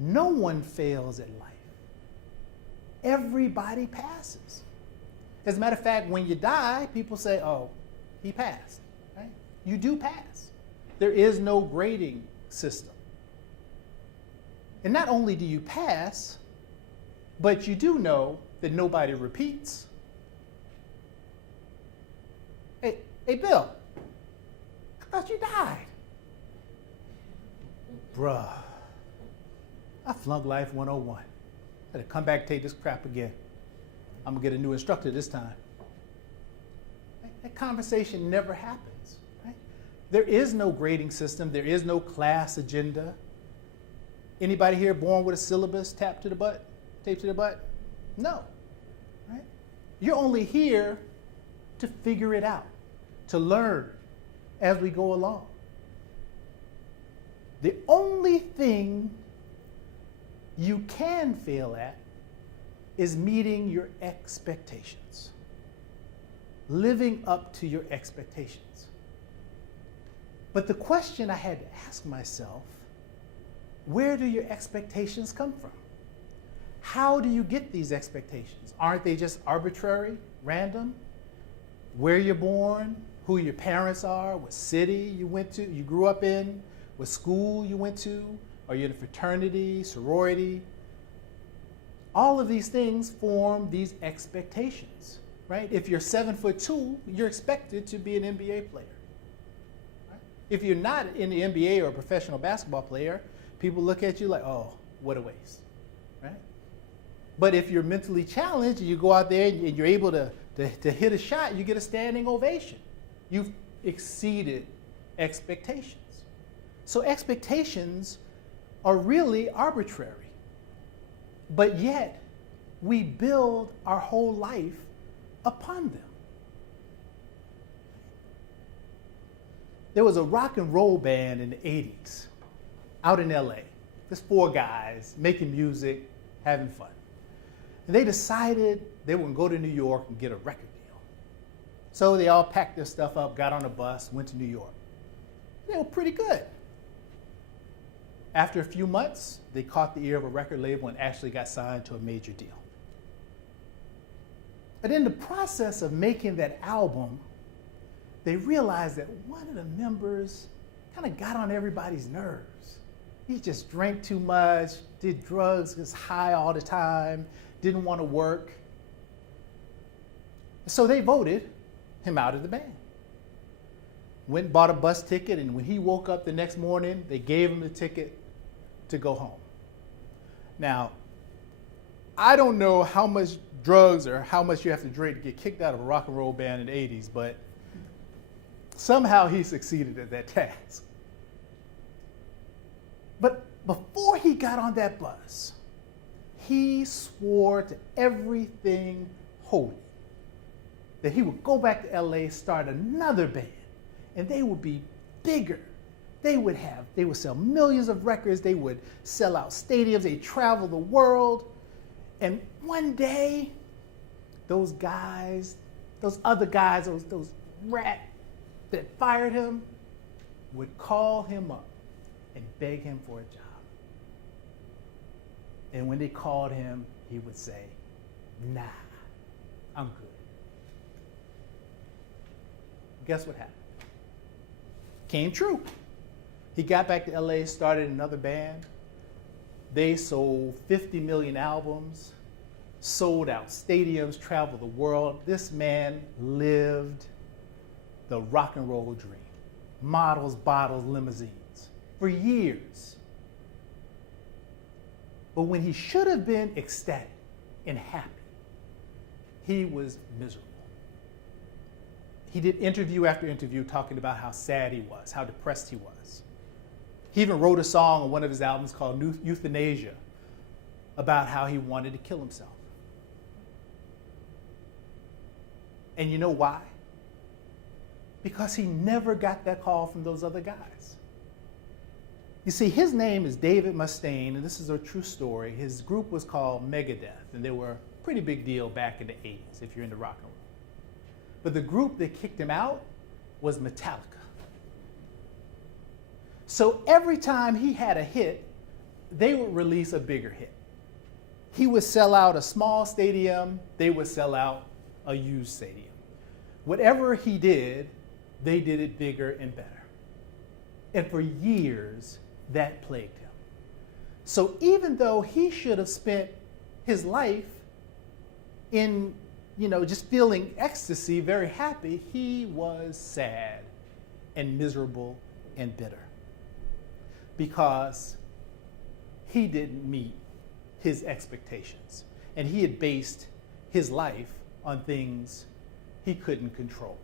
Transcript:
No one fails at life. Everybody passes. As a matter of fact, when you die, people say, oh, he passed. Right? You do pass. There is no grading system. And not only do you pass, but you do know that nobody repeats. Hey, Bill, I thought you died. Bruh, I flunked Life 101. I had to come back and take this crap again. I'm gonna get a new instructor this time. That conversation never happens. Right? There is no grading system. There is no class agenda. Anybody here born with a syllabus taped to the butt? Taped to the butt? No. Right? You're only here to figure it out, to learn as we go along. The only thing you can fail at is meeting your expectations, living up to your expectations. But the question I had to ask myself, where do your expectations come from? How do you get these expectations? Aren't they just arbitrary, random? Where you're born, who your parents are, what city you went to, you grew up in, what school you went to, are you in a fraternity, sorority? All of these things form these expectations, right? If you're 7'2", you're expected to be an NBA player. Right? If you're not in the NBA or a professional basketball player, people look at you like, oh, what a waste, right? But if you're mentally challenged and you go out there and you're able to hit a shot, you get a standing ovation. You've exceeded expectations. So expectations are really arbitrary. But yet, we build our whole life upon them. There was a rock and roll band in the 80s out in LA. There's 4 guys making music, having fun. And they decided they were going to go to New York and get a record deal. So they all packed their stuff up, got on a bus, went to New York. They were pretty good. After a few months, they caught the ear of a record label and actually got signed to a major deal. But in the process of making that album, they realized that one of the members kind of got on everybody's nerves. He just drank too much, did drugs, was high all the time, didn't want to work. So they voted him out of the band. Went and bought a bus ticket, and when he woke up the next morning, they gave him the ticket to go home. Now, I don't know how much drugs or how much you have to drink to get kicked out of a rock and roll band in the 80s, but somehow he succeeded at that task. But before he got on that bus, he swore to everything holy that he would go back to LA, start another band, and they would be bigger. They would sell millions of records, they would sell out stadiums, they'd travel the world. And one day, those other guys, those rats that fired him would call him up and beg him for a job. And when they called him, he would say, nah, I'm good. Guess what happened? Came true. He got back to LA, started another band. They sold 50 million albums, sold out stadiums, traveled the world. This man lived the rock and roll dream. Models, bottles, limousines for years. But when he should have been ecstatic and happy, he was miserable. He did interview after interview talking about how sad he was, how depressed he was. He even wrote a song on one of his albums called Euthanasia about how he wanted to kill himself. And you know why? Because he never got that call from those other guys. You see, his name is David Mustaine, and this is a true story. His group was called Megadeth, and they were a pretty big deal back in the 80s if you're into rock and roll. But the group that kicked him out was Metallica. So every time he had a hit, they would release a bigger hit. He would sell out a small stadium, they would sell out a huge stadium. Whatever he did, they did it bigger and better. And for years, that plagued him. So even though he should have spent his life in, just feeling ecstasy, very happy, he was sad and miserable and bitter because he didn't meet his expectations. And he had based his life on things he couldn't control.